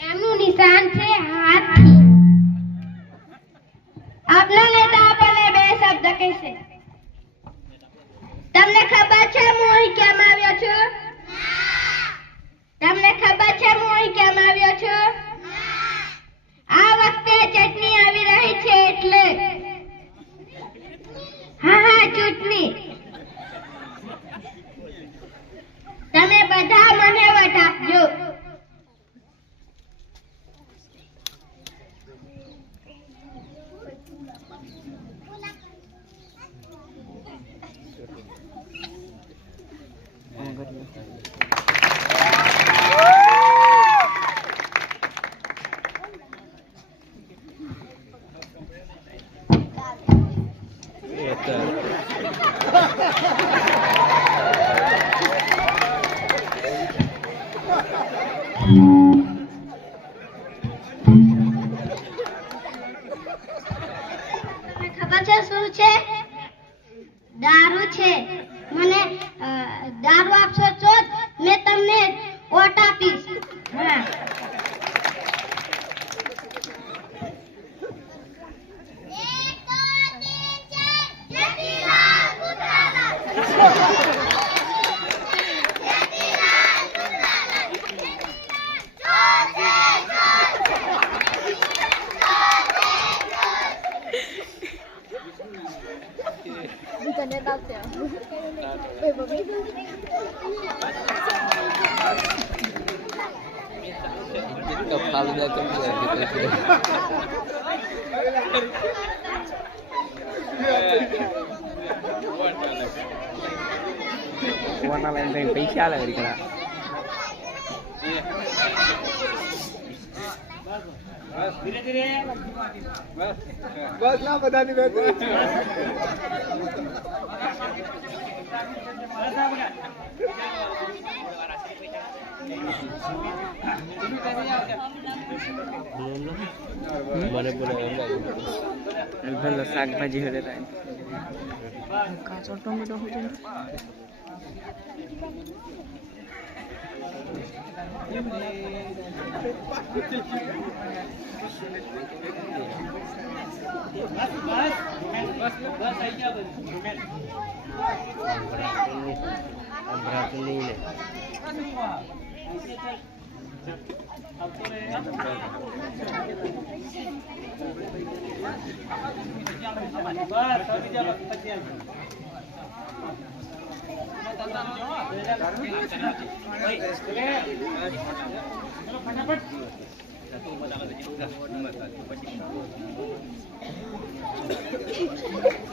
એમનું નિશાન છે હાથી આપના નેતા આપણને બે શબ્દ કહેશે. તમને ખબર છે હું અહીં કેમ આવ્યો છું? tener la opción. Muy poquito. બસ. ના બધાની બેઠ મને બોલે શાકભાજી હરે કાચો ટોમેટો હોય Tentang Jawa. Thank you.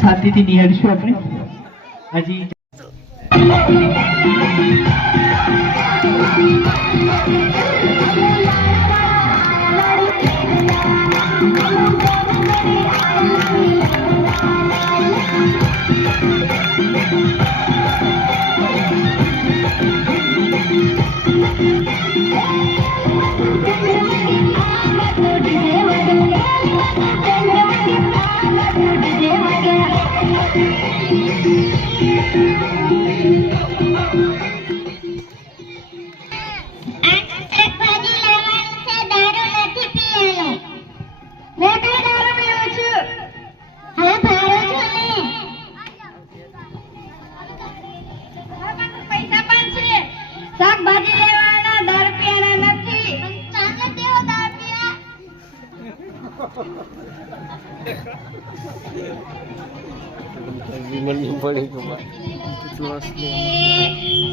સાથે નિહાળીશું આપણે હજી Thank you.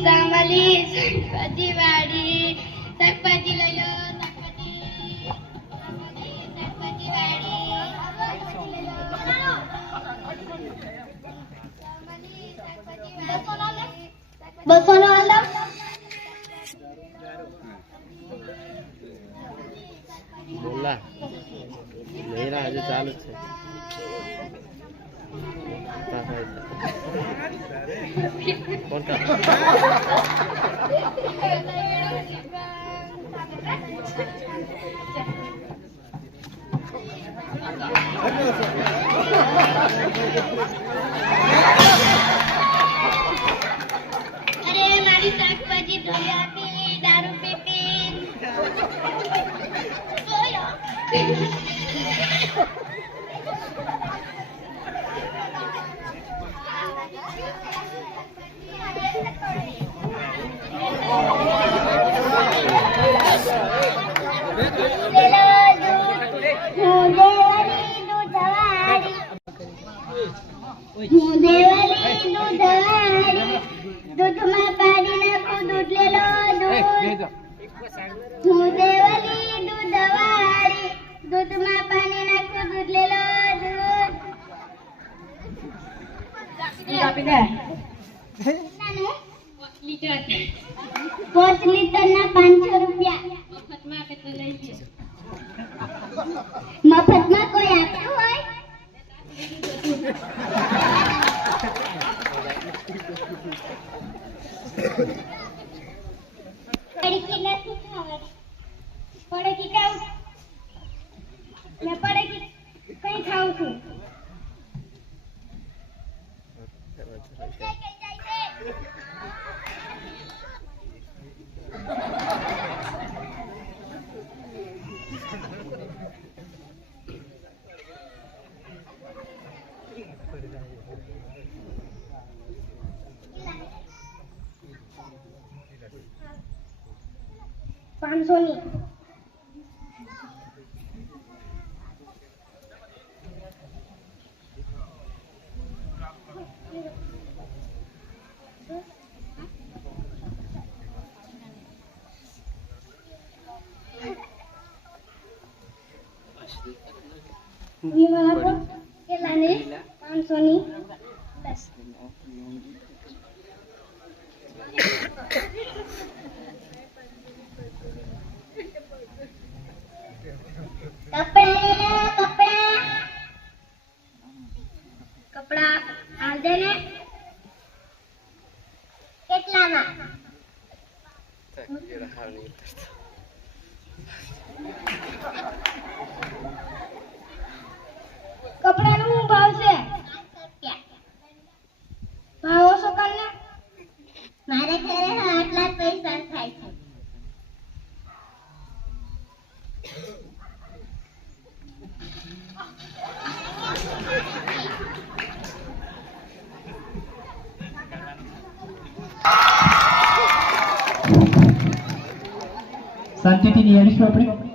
શાકભાજી વાળી શાકભાજી લઈ લો બસો નો આલમ બોલા. મેરા હજુ ચાલુ con cả હું દેવાની દૂધમાં પાડી નાખું દૂધ લેલો દૂધ. હું દેવાની દૂધવાળી દૂધમાં પાણી નાખું દૂધ લેલો દૂધ. આપી દે. પાંચ લીટર ના પાંચસો રૂપિયા. મફતમાં કોઈ આપતું હોય? ખાવું? મેં પડકી કઈ ખાઉં છું? canzoni. Viva la શાંતિથી નિહાળીશું આપણે.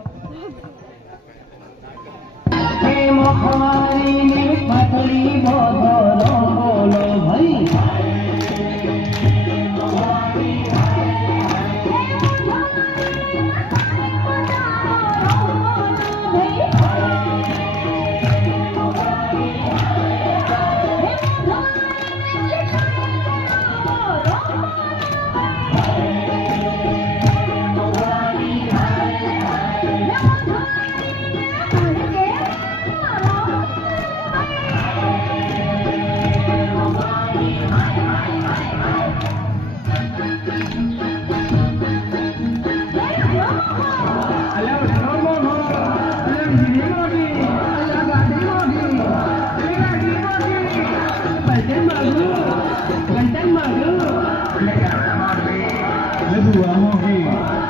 Let's do it, I'm on here.